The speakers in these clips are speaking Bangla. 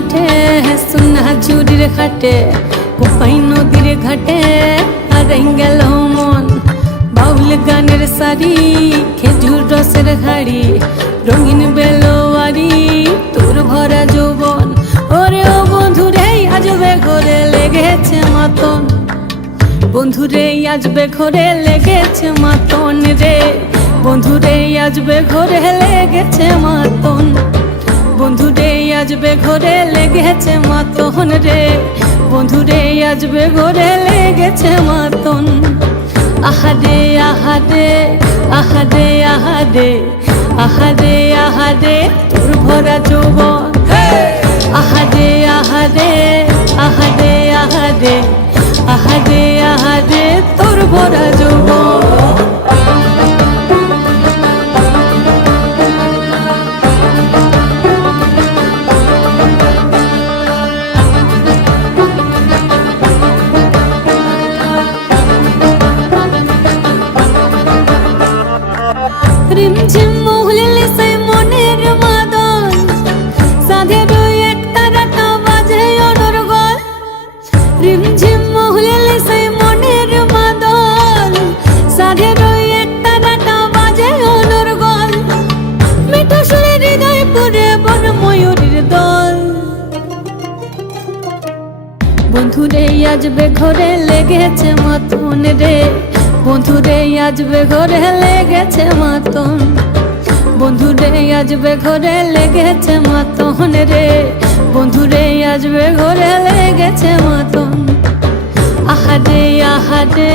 মাঠে সোনা ঝুরির ঘাটে কোপাই নদীর ঘাটে হারাই গেল মন। বাউল গানের শাড়ি খেজুর রসের হাড়ি, রঙিন বেলোয়ারি, তোর ভরা যৌবন। ওরে ও বন্ধুরে আজবে ঘরে লেগেছে মাতন। বন্ধুরে আজবে ঘরে লেগেছে মাতন রে। বন্ধুরে আজবে ঘরে লেগেছে মাতন। বন্ধুরে আজবে ঘরে লেগেছে মাতন রে বন্ধুরে আজবে ঘরে লেগেছে মাতন আহারে আহারে আহারে আহারে আহারে আহারে তোর ভরা যৌবন আহারে আহারে আহারে আহারে আহারে আহারে তোর ভরা বন্ধুরে আজবে ঘরে লেগেছে মতন রে। বন্ধুরে আজবে ঘরে লেগেছে মাতন। বন্ধুরে আজবে ঘরে লেগেছে মাতন রে। বন্ধুরে আজবে ঘরে লেগেছে মাতন। আহারে আহারে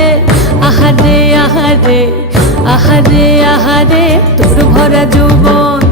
আহারে আহারে আহারে আহারে তোর ভরা যৌবন।